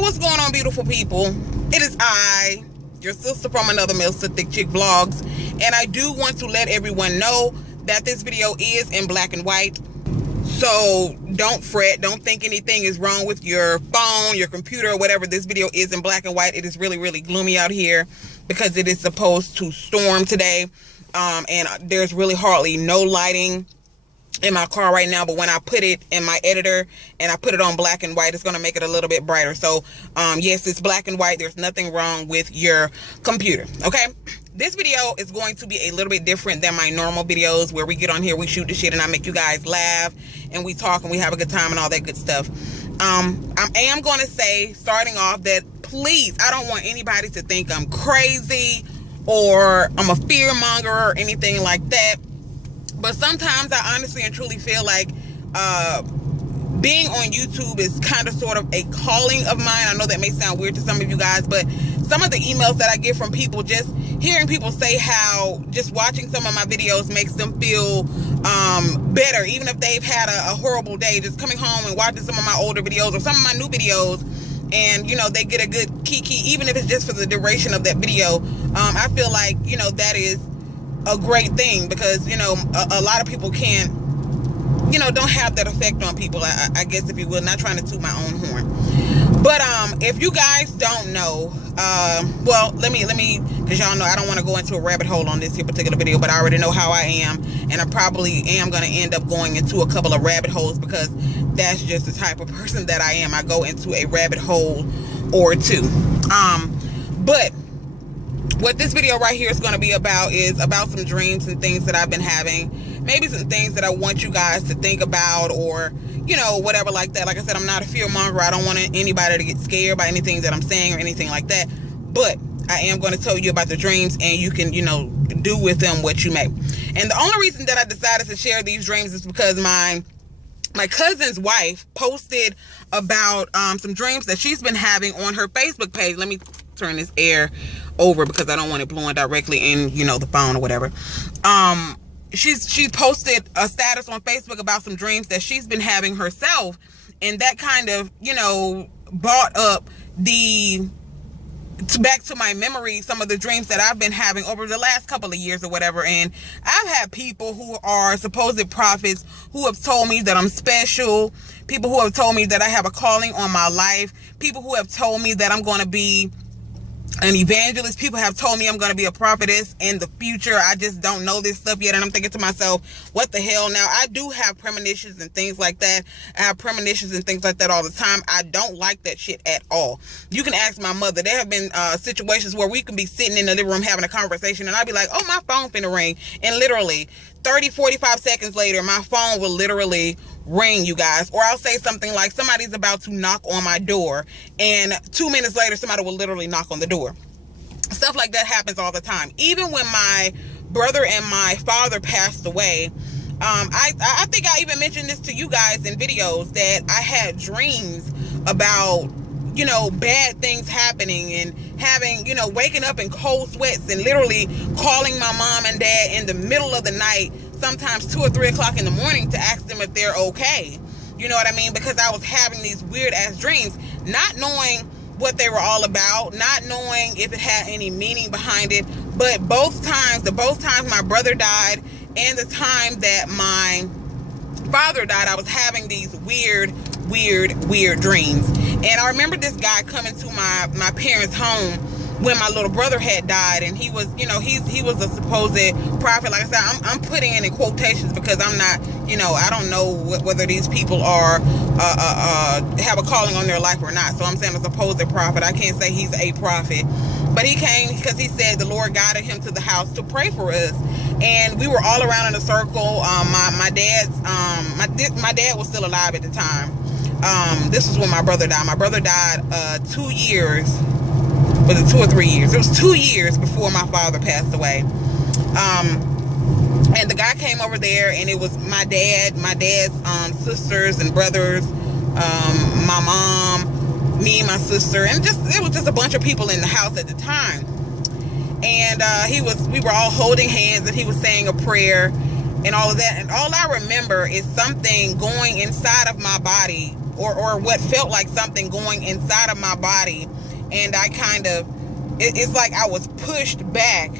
what's going on, beautiful people? It is I, your sister from another mister, ThickChickVlogs, and I do want to let everyone know that this video is in black and white. So don't fret, don't think anything is wrong with your phone, your computer, or whatever. This video is in black and white. It is really, really gloomy out here because it is supposed to storm today. And there's really hardly no lighting in my car right now, but when I put it in my editor and I put it on black and white, it's going to make it a little bit brighter. So yes, it's black and white. There's nothing wrong with your computer. Okay, this video is going to be a little bit different than my normal videos where we get on here, we shoot the shit, and I make you guys laugh and we talk and we have a good time and all that good stuff. I am going to say, starting off, that please, I don't want anybody to think I'm crazy or I'm a fear monger or anything like that. But sometimes I honestly and truly feel like being on YouTube is kind of sort of a calling of mine. I know that may sound weird to some of you guys, but some of the emails that I get from people, just hearing people say how just watching some of my videos makes them feel better, even if they've had a horrible day, just coming home and watching some of my older videos or some of my new videos, and you know, they get a good kiki, even if it's just for the duration of that video. I feel like, you know, that is a great thing, because you know, a lot of people can't, you know, don't have that effect on people, I guess, if you will. Not trying to toot my own horn, but if you guys don't know, well, let me, because y'all know I don't want to go into a rabbit hole on this here particular video, but I already know how I am, and I probably am going to end up going into a couple of rabbit holes, because that's just the type of person that I am. I go into a rabbit hole or two. But what this video right here is going to be about is about some dreams and things that I've been having. Maybe some things that I want you guys to think about, or, you know, whatever like that. Like I said, I'm not a fear monger. I don't want anybody to get scared by anything that I'm saying or anything like that. But I am going to tell you about the dreams, and you can, you know, do with them what you may. And the only reason that I decided to share these dreams is because my cousin's wife posted about some dreams that she's been having on her Facebook page. Let me turn this air over because I don't want it blowing directly in, you know, the phone or whatever. She posted a status on Facebook about some dreams that she's been having herself, and that kind of, you know, brought up back to my memory some of the dreams that I've been having over the last couple of years or whatever. And I've had people who are supposed prophets who have told me that I'm special, people who have told me that I have a calling on my life, people who have told me that I'm going to be an evangelist, people have told me I'm going to be a prophetess in the future. I just don't know this stuff yet, and I'm thinking to myself, what the hell? Now, I do have premonitions and things like that. I have premonitions and things like that all the time. I don't like that shit at all. You can ask my mother. There have been situations where we can be sitting in the living room having a conversation, and I'll be like, oh, my phone finna ring, and literally 30-45 seconds later, my phone will literally ring, you guys. Or I'll say something like, somebody's about to knock on my door, and 2 minutes later somebody will literally knock on the door. Stuff like that happens all the time. Even when my brother and my father passed away, I think I even mentioned this to you guys in videos, that I had dreams about, you know, bad things happening, and having, you know, waking up in cold sweats and literally calling my mom and dad in the middle of the night, sometimes 2 or 3 o'clock in the morning, to ask them if they're okay. You know what I mean? Because I was having these weird ass dreams, not knowing what they were all about, not knowing if it had any meaning behind it. But both times my brother died and the time that my father died, I was having these weird dreams. And I remember this guy coming to my parents' home when my little brother had died, and he was, you know, he was a supposed prophet. Like I said, I'm putting it in quotations because I'm not, you know, I don't know whether these people are have a calling on their life or not. So I'm saying a supposed prophet. I can't say he's a prophet, but he came because he said the Lord guided him to the house to pray for us, and we were all around in a circle. My dad was still alive at the time. This was when my brother died. My brother died 2 years. Was it 2 or 3 years? It was 2 years before my father passed away. And the guy came over there, and it was my dad's sisters and brothers, my mom, me and my sister, and it was just a bunch of people in the house at the time. And we were all holding hands, and he was saying a prayer and all of that. And all I remember is something going inside of my body or what felt like something going inside of my body, and I kind of, it's like I was pushed back,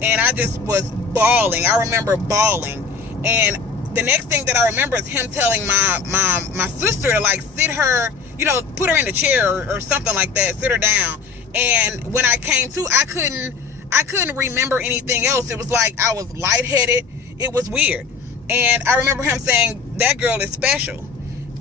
and I just was bawling. I remember bawling, and the next thing that I remember is him telling my sister to like sit her, you know, put her in a chair or something like that, sit her down. And when I came to, I couldn't remember anything else. It was like I was lightheaded. It was weird. And I remember him saying, that girl is special.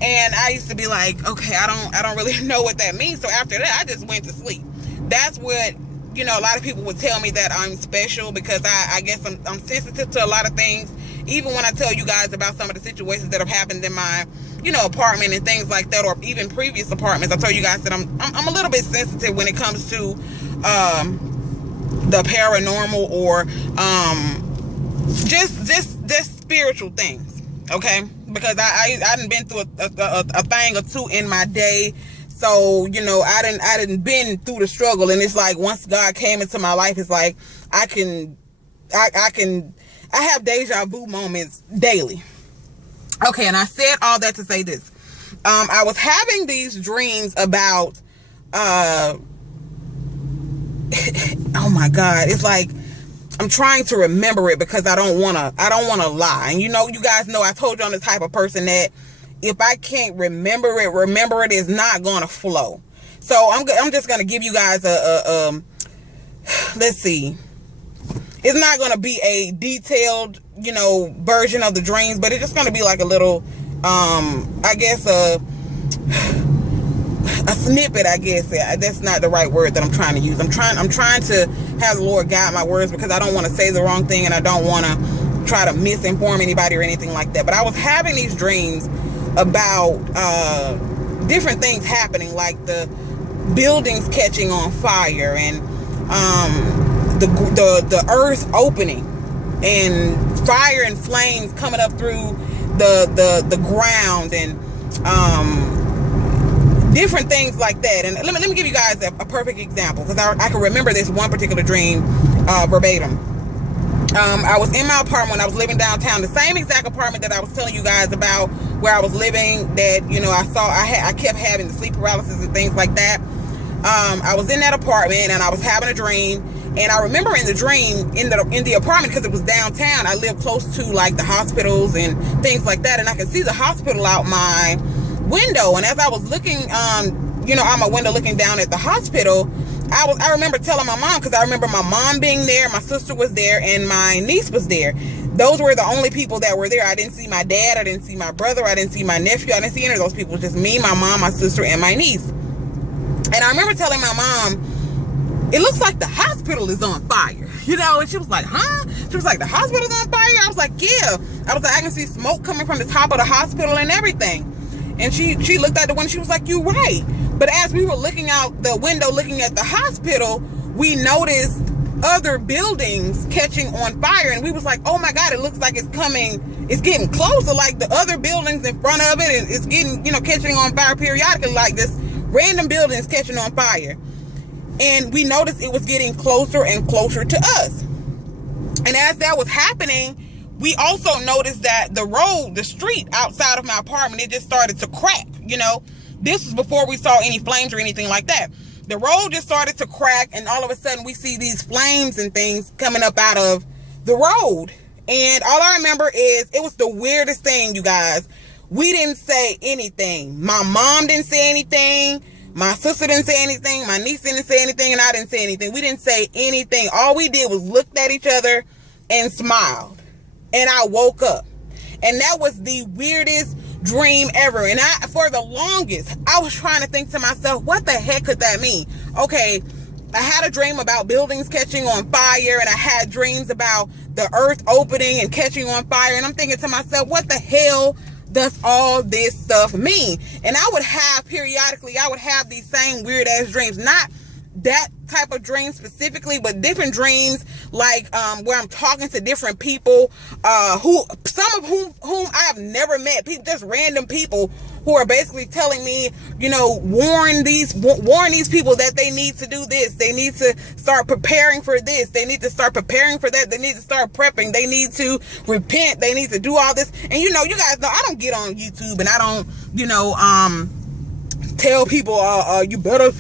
And I used to be like, okay, I don't really know what that means. So after that, I just went to sleep. That's what, you know, a lot of people would tell me that I'm special, because I guess I'm sensitive to a lot of things. Even when I tell you guys about some of the situations that have happened in my, you know, apartment and things like that, or even previous apartments, I tell you guys that I'm a little bit sensitive when it comes to the paranormal, or just spiritual things, okay? Because I done been through a thing or two in my day. So, you know, I didn't been through the struggle, and it's like once God came into my life, it's like I have deja vu moments daily. Okay, and I said all that to say this. I was having these dreams about oh my God, it's like I'm trying to remember it because I don't wanna lie. And you know, you guys know I told you I'm the type of person that if I can't remember it is not gonna flow. So I'm just gonna give you guys a let's see. It's not gonna be a detailed, you know, version of the dreams, but it's just gonna be like a little I guess a snippet, I guess. That's not the right word that I'm trying to use. I'm trying to have the Lord guide my words, because I don't want to say the wrong thing, and I don't want to try to misinform anybody or anything like that. But I was having these dreams about different things happening, like the buildings catching on fire, and the earth opening, and fire and flames coming up through the ground, and different things like that. And let me give you guys a perfect example, because I can remember this one particular dream verbatim. I was in my apartment when I was living downtown, the same exact apartment that I was telling you guys about, where I was living, that, you know, I kept having the sleep paralysis and things like that. I was in that apartment, and I was having a dream, and I remember in the dream, in the apartment, because it was downtown, I lived close to like the hospitals and things like that, and I could see the hospital out my window. And as I was looking, you know, out my window looking down at the hospital, I remember telling my mom, because I remember my mom being there, my sister was there, and my niece was there. Those were the only people that were there. I didn't see my dad, I didn't see my brother, I didn't see my nephew, I didn't see any of those people. It was just me, my mom, my sister, and my niece. And I remember telling my mom, it looks like the hospital is on fire, you know? And she was like, huh? She was like, the hospital's on fire? I was like, yeah. I was like, I can see smoke coming from the top of the hospital and everything. And she looked at the window, she was like, you're right. But as we were looking out the window, looking at the hospital, we noticed other buildings catching on fire. And we was like, oh my God, it looks like it's getting closer. Like the other buildings in front of it, it's getting, you know, catching on fire periodically, like this random buildings catching on fire. And we noticed it was getting closer and closer to us. And as that was happening, we also noticed that the street outside of my apartment, it just started to crack, you know. This was before we saw any flames or anything like that. The road just started to crack, and all of a sudden we see these flames and things coming up out of the road. And all I remember is, it was the weirdest thing, you guys. We didn't say anything. My mom didn't say anything. My sister didn't say anything. My niece didn't say anything, and I didn't say anything. We didn't say anything. All we did was looked at each other and smiled. And I woke up, and that was the weirdest dream ever. And for the longest, I was trying to think to myself, what the heck could that mean? Okay, I had a dream about buildings catching on fire, and I had dreams about the earth opening and catching on fire, and I'm thinking to myself, what the hell does all this stuff mean? And I would have periodically, I would have these same weird ass dreams, not that type of dream specifically, but different dreams, like where I'm talking to different people, some of whom I have never met, people, just random people who are basically telling me, you know, warn these people that they need to do this, they need to start preparing for this, they need to start preparing for that, they need to start prepping, they need to repent, they need to do all this. And you know, you guys know I don't get on YouTube, and I don't, you know, tell people, you better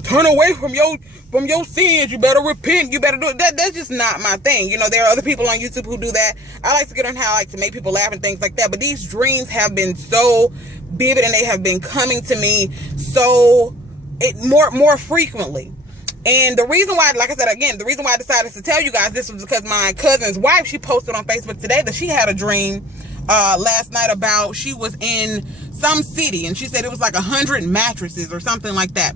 turn away from your sins. You better repent. You better do it. That's just not my thing. You know, there are other people on YouTube who do that. I like to get on how I like to make people laugh and things like that. But these dreams have been so vivid, and they have been coming to me so more frequently. And the reason why, like I said again, the reason why I decided to tell you guys this was because my cousin's wife, she posted on Facebook today that she had a dream last night about, she was in some city, and she said it was like 100 mattresses or something like that.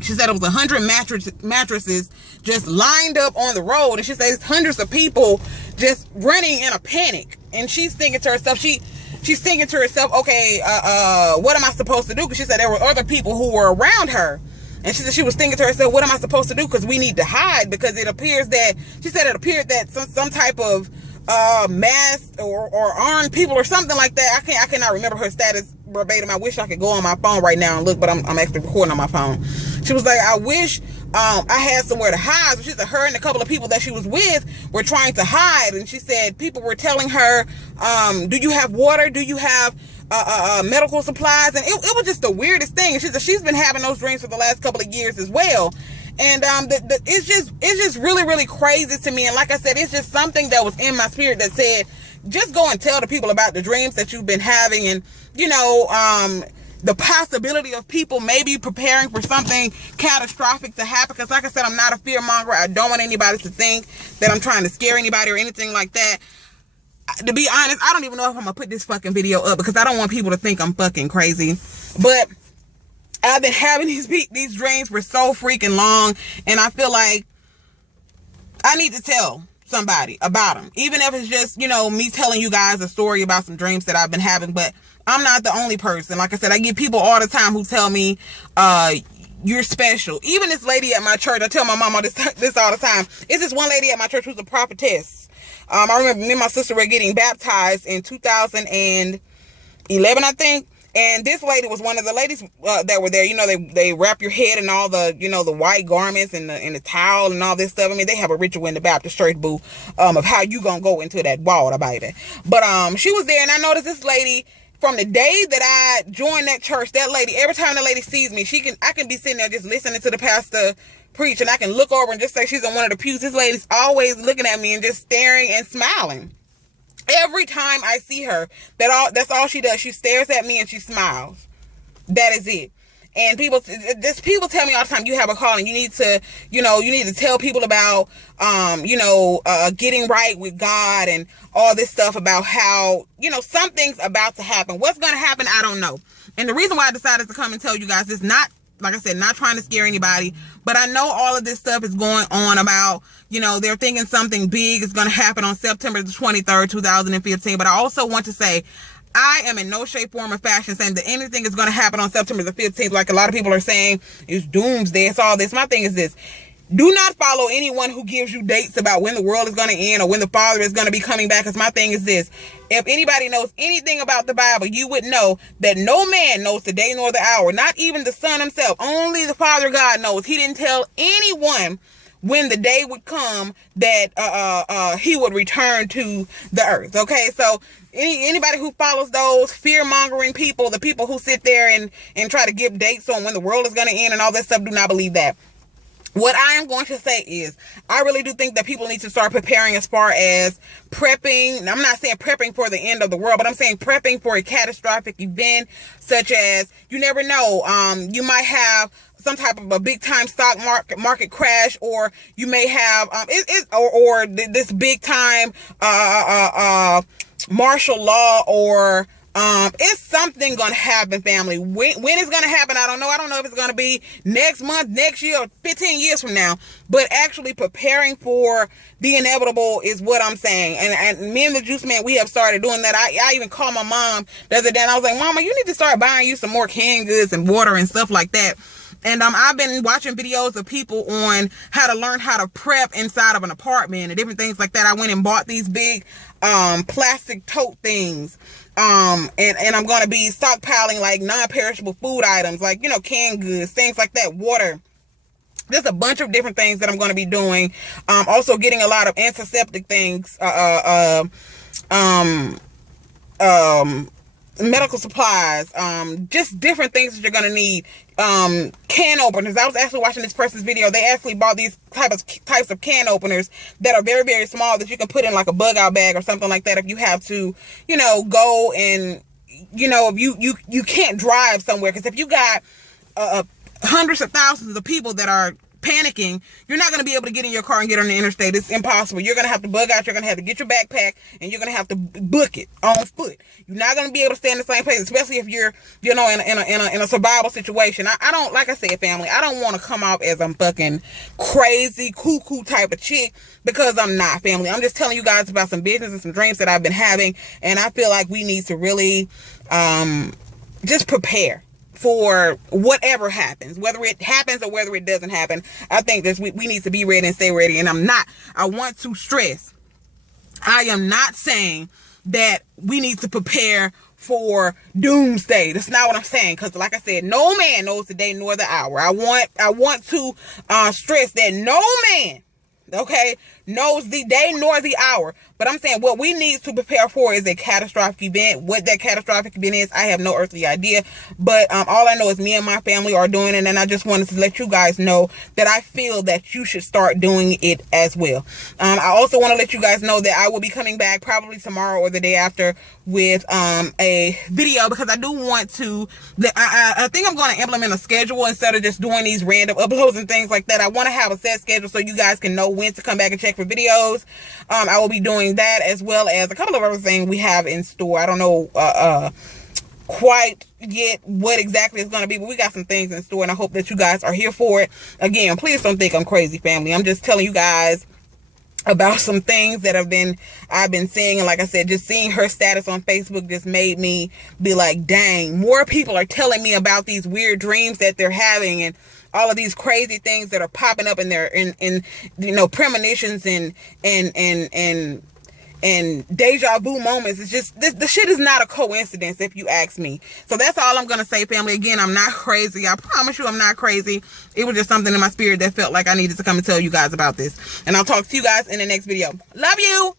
She said it was 100 mattresses just lined up on the road, and she says hundreds of people just running in a panic. And she's thinking to herself, she's thinking to herself, okay, what am I supposed to do? Because she said there were other people who were around her. And she said she was thinking to herself, what am I supposed to do? Because we need to hide, because it appears that, she said it appeared that some type of masked or armed people or something like that. I cannot remember her status verbatim. I wish I could go on my phone right now and look, but I'm actually recording on my phone. She was like, I wish I had somewhere to hide. So she said her and a couple of people that she was with were trying to hide. And she said people were telling her, do you have water? Do you have medical supplies? And it was just the weirdest thing. And she said she's been having those dreams for the last couple of years as well. And it's just really, really crazy to me. And like I said, it's just something that was in my spirit that said, just go and tell the people about the dreams that you've been having. And, you know, the possibility of people maybe preparing for something catastrophic to happen. Because like I said, I'm not a fear monger. I don't want anybody to think that I'm trying to scare anybody or anything like that. To be honest, I don't even know if I'm gonna put this fucking video up, because I don't want people to think I'm fucking crazy. But I've been having these dreams for so freaking long, and I feel like I need to tell somebody about them, even if it's just, you know, me telling you guys a story about some dreams that I've been having. But I'm not the only person. Like I said, I get people all the time who tell me, you're special. Even this lady at my church, I tell my mama this all the time. It's this one lady at my church who's a prophetess. I remember me and my sister were getting baptized in 2011, I think. And this lady was one of the ladies that were there. You know, they wrap your head in all the, you know, the white garments and the towel and all this stuff. I mean, they have a ritual in the Baptist church, boo, of how you gonna go into that water, baby. But she was there, and I noticed this lady from the day that I joined that church. That lady, every time the lady sees me, I can be sitting there just listening to the pastor preach, and I can look over and just say she's in one of the pews. This lady's always looking at me and just staring and smiling. Every time I see her, that's all she does. She stares at me and she smiles. That is it. And people tell me all the time, you have a calling. You need to, you know, you need to tell people about, getting right with God and all this stuff about how, you know, something's about to happen. What's going to happen, I don't know. And the reason why I decided to come and tell you guys is not, like I said, not trying to scare anybody, but I know all of this stuff is going on about, you know, they're thinking something big is going to happen on September the 23rd, 2015. But I also want to say, I am in no shape, form, or fashion saying that anything is going to happen on September the 15th. Like a lot of people are saying, it's doomsday, it's all this. My thing is this. Do not follow anyone who gives you dates about when the world is going to end or when the Father is going to be coming back. Because my thing is this. If anybody knows anything about the Bible, you would know that no man knows the day nor the hour. Not even the Son himself. Only the Father God knows. He didn't tell anyone when the day would come that he would return to the earth. Okay, so anybody who follows those fear-mongering people, the people who sit there and try to give dates on when the world is going to end and all that stuff, do not believe that. What I am going to say is, I really do think that people need to start preparing as far as prepping. I'm not saying prepping for the end of the world, but I'm saying prepping for a catastrophic event, such as, you never know, you might have some type of a big time stock market crash, or you may have this big time martial law, or it's something gonna happen, family. When it's gonna happen, I don't know. I don't know if it's gonna be next month, next year, or 15 years from now. But actually preparing for the inevitable is what I'm saying. And me and the Juice Man, we have started doing that. I even called my mom the other day, and I was like, Mama, you need to start buying you some more canned goods and water and stuff like that. And I've been watching videos of people on how to learn how to prep inside of an apartment and different things like that. I went and bought these big plastic tote things. And I'm going to be stockpiling like non-perishable food items, like, you know, canned goods, things like that, water. There's a bunch of different things that I'm going to be doing. Also getting a lot of antiseptic things, medical supplies, just different things that you're gonna need. Can openers. I was actually watching this person's video. They actually bought these types of can openers that are very, very small that you can put in like a bug out bag or something like that if you have to, you know, go and, you know, if you can't drive somewhere, because if you got hundreds of thousands of people that are panicking, you're not going to be able to get in your car and get on the interstate. It's impossible. You're going to have to bug out. You're going to have to get your backpack, and you're going to have to book it on foot. You're not going to be able to stay in the same place, especially if you're, you know, in a survival situation. I don't, like I said, family, I don't want to come off as I'm fucking crazy, cuckoo type of chick, because I'm not, family. I'm just telling you guys about some business and some dreams that I've been having, and I feel like we need to really just prepare for whatever happens, whether it happens or whether it doesn't happen. I think that we need to be ready and stay ready. And I want to stress, I am not saying that we need to prepare for doomsday. That's not what I'm saying, because like I said, no man knows the day nor the hour. I want to stress that no man, okay, knows the day nor the hour. But I'm saying what we need to prepare for is a catastrophic event. What that catastrophic event is, I have no earthly idea. But all I know is me and my family are doing it, and I just wanted to let you guys know that I feel that you should start doing it as well. I also want to let you guys know that I will be coming back probably tomorrow or the day after with a video, because I do want to, I think I'm going to implement a schedule instead of just doing these random uploads and things like that. I want to have a set schedule so you guys can know when to come back and check for videos. I will be doing that, as well as a couple of other things we have in store. I don't know quite yet what exactly it's going to be, but we got some things in store, and I hope that you guys are here for it. Again, please don't think I'm crazy, family. I'm just telling you guys about some things that I've been seeing. And like I said, just seeing her status on Facebook just made me be like, dang, more people are telling me about these weird dreams that they're having, and all of these crazy things that are popping up in their you know, premonitions and deja vu moments. It's just, the shit is not a coincidence, if you ask me. So that's all I'm gonna say, family. Again, I'm not crazy. I promise you I'm not crazy. It was just something in my spirit that felt like I needed to come and tell you guys about this. And I'll talk to you guys in the next video. Love you.